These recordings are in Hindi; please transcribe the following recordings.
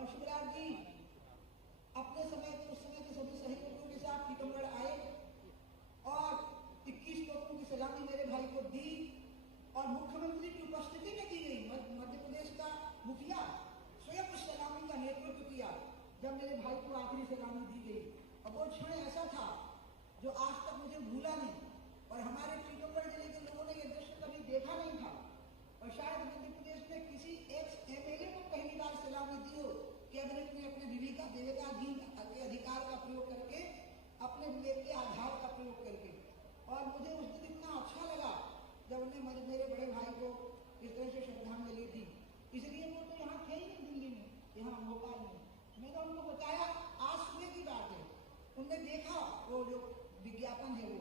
और शिवराज जी अपने समय के उस समय के सभी सहयोगियों के साथ टीकमगढ़ आए और 21 तोपों की सलामी मेरे भाई को दी और मुख्यमंत्री की उपस्थिति में दी गई। मध्य प्रदेश का मुखिया स्वयं उस सलामी का नेतृत्व किया जब मेरे भाई को आखिरी सलामी दी गई। और वो क्षण ऐसा था जो आज तक मुझे भूला नहीं और हमारे टीकमगढ़ जिले के लोगों ने यह दृश्य कभी देखा नहीं था और शायद मध्य प्रदेश में किसी एक्स एमएलए को पहली बार सलामी दी हो कि कैबिनेट ने अपने विवेकाधीन के अधिकार का प्रयोग करके अपने विवेक के आधार का प्रयोग करके। और मुझे उस दिन इतना अच्छा लगा जब उन्हें मेरे बड़े भाई को इस तरह से श्रद्धांजलि दी। इसलिए वो तो यहाँ थे ही नहीं दिल्ली में, यहाँ भोपाल में। मैंने उनको बताया आज सुबह की बात है, उनने देखा वो जो विज्ञापन है वो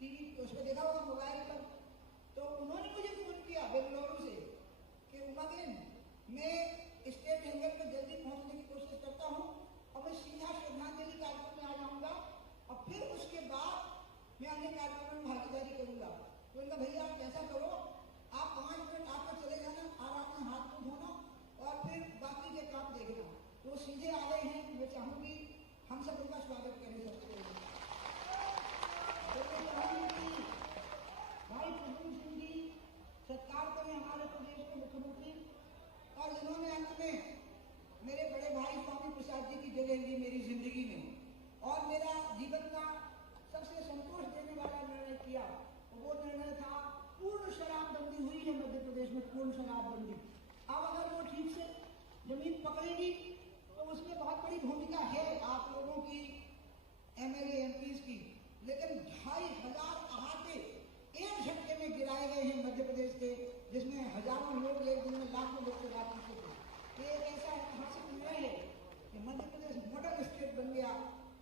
टीवी उस पर देखा होगा मोबाइल पर, तो उन्होंने मुझे फोन किया बेंगलुरु से कि उमा बेन मैं स्टेट हैंगर पर जल्दी पहुंचने की कोशिश करता हूं और मैं सीधा श्रद्धांजलि कार्यक्रम में आ जाऊंगा और फिर उसके बाद मैं अन्य कार्यक्रमों में भागीदारी करूंगा। तो उनका भैया आप ऐसा करो, आप 5 मिनट आपको चले जाना, आराम से हाथ को धोना और फिर बाकी के काम देखना। वो सीधे आ गए हैं। मैं चाहूंगी हम सब उनका स्वागत करें सबसे पहले। भाई प्रभु सिंह जी सत्कार करें हमारे प्रदेश के मुख्यमंत्री और जिन्होंने अंत में मेरे बड़े भाई स्वामी प्रसाद जी की जगह ली मेरी जिंदगी में और मेरा जीवन का सबसे संतोष देने वाला निर्णय किया। वो निर्णय था पूर्ण शराबबंदी हुई है मध्य प्रदेश में, पूर्ण शराबबंदी। अब अगर वो ठीक से जमीन पकड़ेगी तो उसमें बहुत बड़ी भूमिका है आप लोगों की, एमएलए एमपीज की, लेकिन 2500 अहाते एक झटके में गिराए गए हैं मध्य प्रदेश के, जिसमें हजारों लोग एक दिन में लाखों लोग से बात करते थे। ये एक ऐसा ऐतिहासिक निर्णय है कि मध्य प्रदेश मॉडल स्टेट बन गया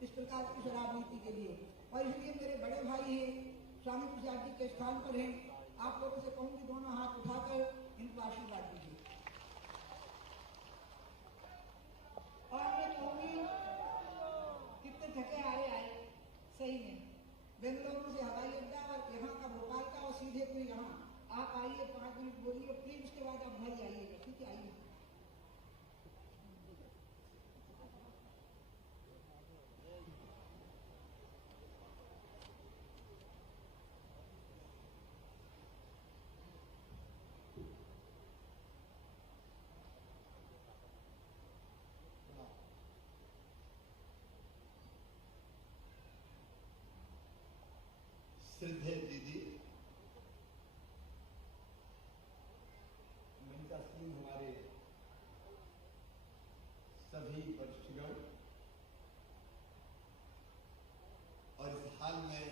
इस प्रकार की शराब नीति के लिए। और इसलिए मेरे बड़े भाई हैं स्वामी प्रसाद जी के स्थान पर हैं, आप लोगों से कहूंगी दोनों हाथ उठाकर इनको आशीर्वाद दीजिए। और मैं कहूंगी कितने थके आए सही में, बेंगलुरु से हवाई अड्डा और यहाँ का भोपाल का और सीधे कोई यहाँ आप आइए, 5 मिनट बोलिए, प्लीज उसके बाद आप घर जाइएगा, ठीक है? आइए। श्रद्धेय दीदी, मनिका सिंह, हमारे सभी वरिष्ठगण और इस हाल में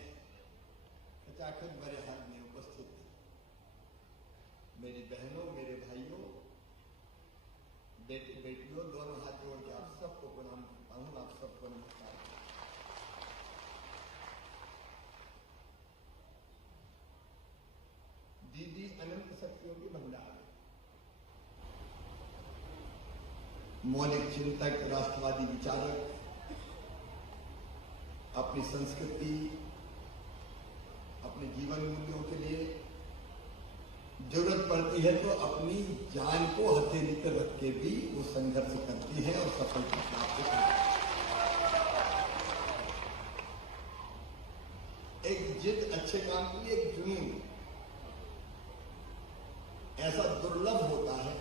खचाखच भरे हाल में उपस्थित मेरी बहनों, मेरे भाइयों, बेटे बेटियों, दोनों हाथ जोड़ के आप सबको प्रणाम करता हूँ, आप सबको नमस्कार। दीदी अनंत शक्तियों की भंडार, मौलिक चिंतक, राष्ट्रवादी विचारक, अपनी संस्कृति, अपने जीवन मूल्यों के लिए जरूरत पड़ती है तो अपनी जान को हथेली पर रख के भी वो संघर्ष करती है और सफलता प्राप्त करती है। एक जिद अच्छे काम की, एक जुनून ऐसा दुर्लभ होता है।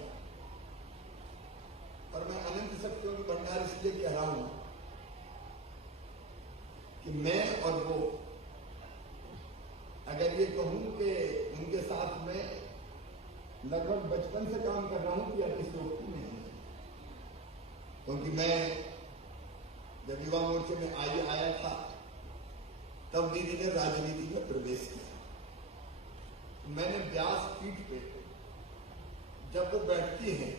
और मैं अनंत शक्तियों की भंडार इसलिए कह रहा हूं कि मैं और वो, अगर ये कहूं कि उनके साथ में लगभग बचपन से काम कर रहा हूं कि अतिशयोक्ति नहीं है, क्योंकि मैं जब युवा मोर्चे में आया था तब दीदी ने राजनीति में प्रवेश किया। मैंने व्यासपीठ पे जब वो बैठती है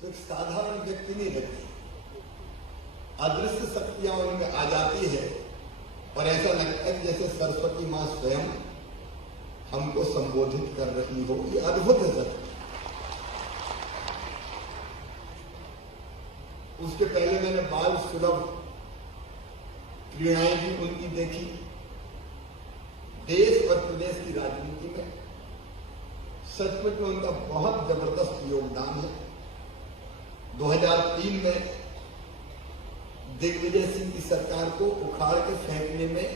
तो एक साधारण व्यक्ति नहीं रहती, अदृश्य शक्तियां उनमें आ जाती है और ऐसा लगता है जैसे सरस्वती मां स्वयं हमको संबोधित कर रही हो। ये अद्भुत है सर। उसके पहले मैंने बाल सुलभ क्रीड़ाएं भी उनकी देखी। देश और प्रदेश की राजनीति में सचमुच में उनका बहुत जबरदस्त योगदान है। 2003 में दिग्विजय सिंह की सरकार को उखाड़ के फेंकने में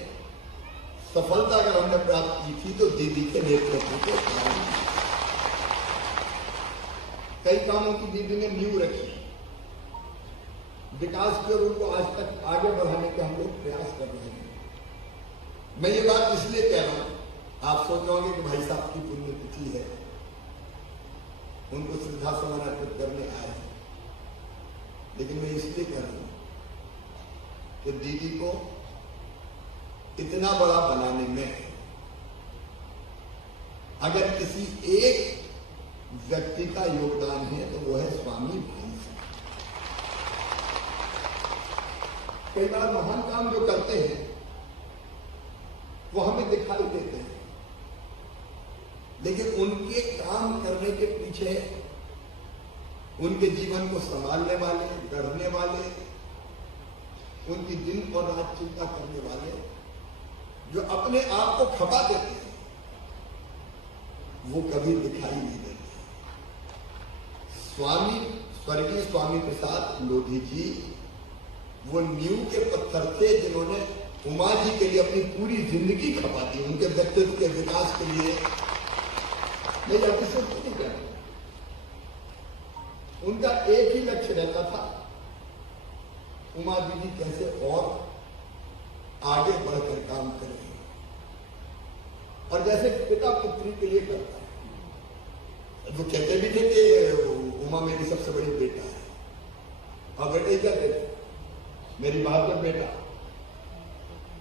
सफलता अगर हमने प्राप्त की थी तो दीदी के नेतृत्व के कारण। कई कामों की दीदी ने नींव रखी, विकास की ओर उनको आज तक आगे बढ़ाने के हम लोग प्रयास कर रहे हैं। मैं ये बात इसलिए कह रहा हूं, आप सोच रहे होंगे कि भाई साहब की पुण्यतिथि है, उनको श्रद्धा सुमन अर्पित करने आए हैं, लेकिन मैं इसलिए कह रहा हूं कि दीदी को इतना बड़ा बनाने में अगर किसी एक व्यक्ति का योगदान है तो वो है स्वामी भाई साहब। कई बार महान काम जो करते हैं वो हमें दिखाई देते हैं, लेकिन उनके काम करने के पीछे उनके जीवन को संभालने वाले, गढ़ने वाले, उनकी दिन और रात चिंता करने वाले, जो अपने आप को खपा देते हैं, वो कभी दिखाई नहीं देते। स्वर्गीय स्वामी प्रसाद लोधी जी वो नींव के पत्थर थे जिन्होंने उमा जी के लिए अपनी पूरी जिंदगी खपा दी, उनके व्यक्तित्व के विकास के लिए। मैं जाति से नहीं कर रहा, उनका एक ही लक्ष्य रहता था, उमा दीदी कैसे और आगे बढ़कर काम करें, और जैसे पिता पुत्री के लिए करता है। वो कहते भी थे कि उमा मेरी सबसे बड़ी बेटा है, और बेटे क्या कहते, मेरी बहादुर बेटा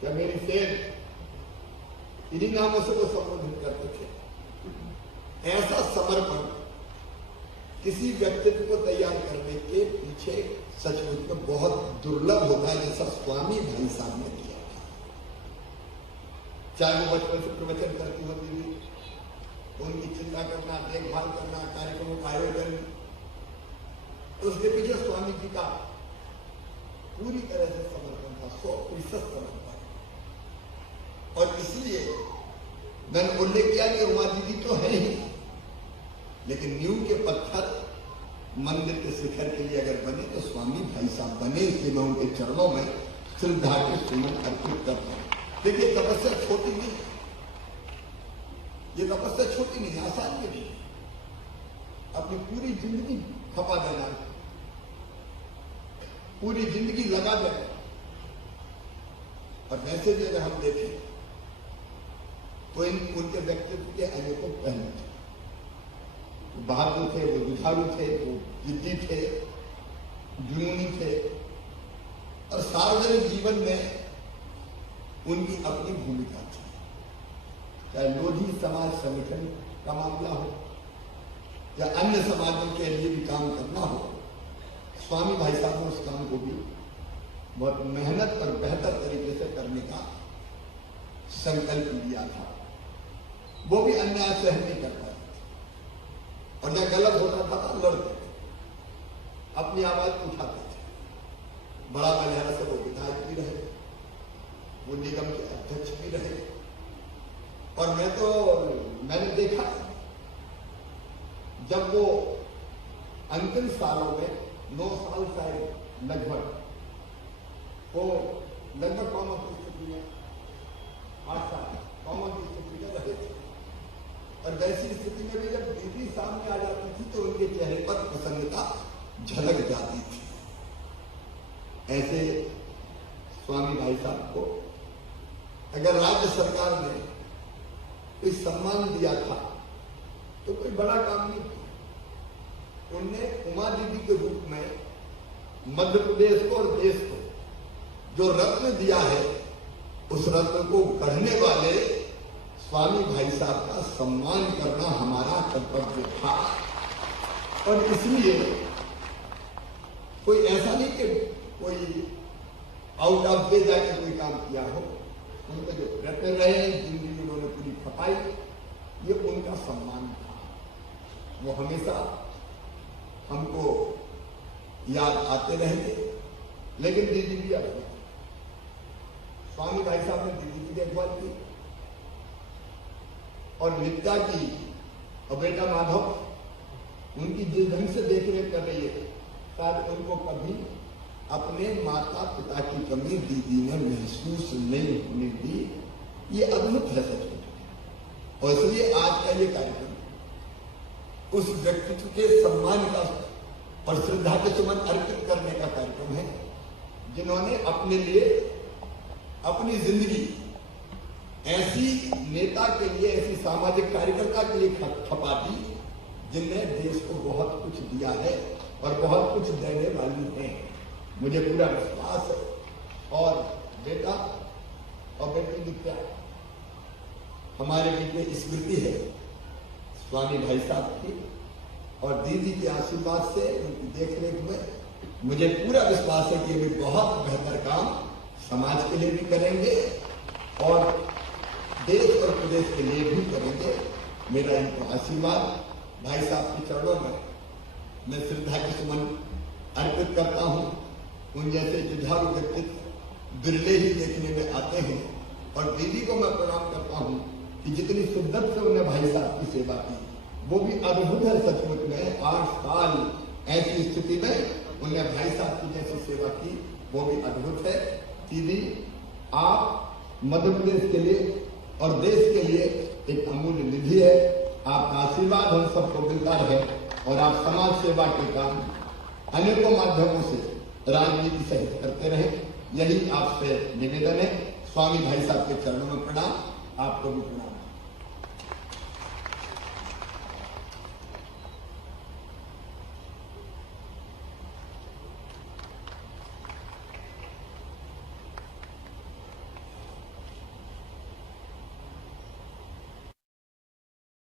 या मेरी सेन, इन्हीं नामों से वो संबोधित करते थे। ऐसा समर्पण किसी व्यक्तित्व को तैयार करने के पीछे सचमुच में बहुत दुर्लभ होता है, जैसा स्वामी भाई साहब ने किया था। चाहे वो बचपन से प्रवचन करती होती थी, उनकी चिंता करना, देखभाल करना, कार्यक्रमों का आयोजन, उसके पीछे स्वामी जी का पूरी तरह से समर्पण था, 100% समर्पण। और इसलिए मैंने उल्लेख किया कि उमा दीदी तो है ही, लेकिन नींव के पत्थर मंदिर के शिखर के लिए अगर बने तो स्वामी भाई साहब बने। इसलिए मैं उनके चरणों में श्रद्धा के सुमन अर्पित करता हूं। देखिए, तपस्या छोटी नहीं है, ये तपस्या छोटी नहीं है, आसान भी नहीं है। अपनी पूरी जिंदगी खपा देना, पूरी जिंदगी लगा देना। और वैसे भी अगर हम देखें तो उनके व्यक्तित्व के अनेकों पहलू थे। वो बहादुर थे, वो जुझारू थे, वो जिद्दी थे, जुनूनी थे, और सार्वजनिक जीवन में उनकी अपनी भूमिका थी। चाहे लोधी समाज संगठन का मामला हो या अन्य समाजों के लिए भी काम करना हो, स्वामी भाई साहब ने उस काम को भी बहुत मेहनत और बेहतर तरीके से करने का संकल्प लिया था। वो भी अन्याय सहन नहीं कर पाते थे, और जब गलत होता था तो लड़ते थे, अपनी आवाज उठाते थे। बड़ा मलहरा से वो विधायक भी रहे, वो निगम के अध्यक्ष भी रहे, और मैंने देखा जब वो अंतिम सालों में 9 साल शायद लगभग कॉमन की स्थिति में 8 साल कॉमन की स्थिति में रहे थे। और वैसी स्थिति में भी जब दीदी सामने आ जाती थी तो उनके चेहरे पर प्रसन्नता झलक जाती थी। ऐसे स्वामी भाई साहब को अगर राज्य सरकार ने कोई सम्मान दिया था तो कोई बड़ा काम नहीं था। उनने उमा दीदी के रूप में मध्य प्रदेश को और देश को जो रत्न दिया है, उस रत्न को गढ़ने वाले स्वामी भाई साहब का सम्मान करना हमारा कर्तव्य था। और इसलिए कोई ऐसा नहीं कि कोई आउट ऑफ वे जाके कोई काम किया हो, उनके जो रत्न रहे, जिंदगी उन्होंने पूरी खपाई, ये उनका सम्मान था। वो हमेशा हमको याद आते रहेंगे। लेकिन दीदी भी आती, स्वामी भाई साहब ने दीदी की देखभाल की, और नित्या की और बेटा माधव उनकी जिस ढंग से देखरेख कर रही है, शायद उनको कभी अपने माता पिता की कमी दीदी ने महसूस नहीं होने दी। ये अद्भुत है सच। और इसलिए आज का ये कार्यक्रम उस व्यक्तित्व के सम्मान का और श्रद्धा के सुमन अर्पित करने का कार्यक्रम है जिन्होंने अपने लिए अपनी जिंदगी ऐसी नेता के लिए, ऐसी सामाजिक कार्यकर्ता के लिए खपा दी जिनने देश को बहुत कुछ दिया है और बहुत कुछ देने वाली है। मुझे पूरा विश्वास है। और बेटा और बेटी की क्या हमारे बीच में स्मृति है स्वामी भाई साहब की और दीदी के आशीर्वाद से, उनकी देखरेख में मुझे पूरा विश्वास है कि वे बहुत बेहतर काम समाज के लिए भी करेंगे और देश और प्रदेश के लिए भी करेंगे। मेरा इनको आशीर्वाद। भाई साहब के चरणों में मैं श्रद्धा के सुमन अर्पित करता हूं। उन जैसे जुझारू व्यक्तित्व बिरले ही देखने में आते हैं और दीदी को मैं प्रणाम करता हूं कि जितनी शिद्दत से उन्हें भाई साहब की सेवा की वो भी अद्भुत है सचमुच में। 8 साल ऐसी स्थिति में उन्हें भाई साहब की जैसी सेवा की वो भी अद्भुत है। दीदी आप मध्य प्रदेश के लिए और देश के लिए एक अमूल्य निधि है। आपका आशीर्वाद हम सबको मिलता रहे और आप समाज सेवा के काम अनेकों माध्यमों से राजनीति सहित करते रहे। यही आपसे निवेदन है। स्वामी भाई साहब के चरणों में प्रणाम। आपको भी प्रणाम।